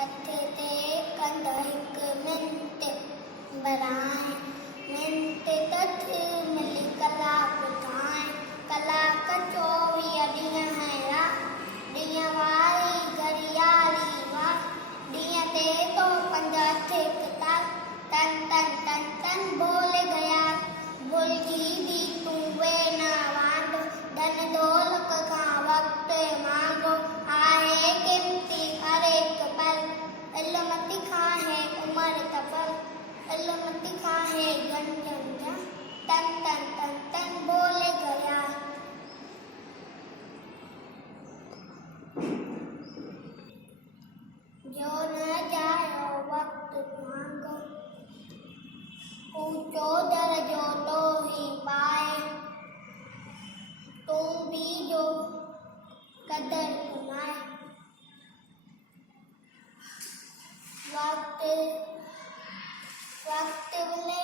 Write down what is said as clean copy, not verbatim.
रथे थे कंद हिक मिंट बराए मिंट तथ मिली कलाक ठाए कलाक 24 ॾींहं हैरा ॾींहं वारी घड़ियाली वाह ॾींहं ते तो पंज हथ हिक ताल तन तन तन तन बोल गया भुलजी भी तू वे ना वांदो धन दौलत खां वक्त मांगो आहे क़ीमती हर एक पल इल्म तिखा है उम्र तपल इल्म तिखा है गंजन जा तन तन तन तन बोल गया जो न जायो वक्त मांगो ऊंचो दर्जो तो ही पाए तुम भी जो कदर कमाए वक्त वक्त मिले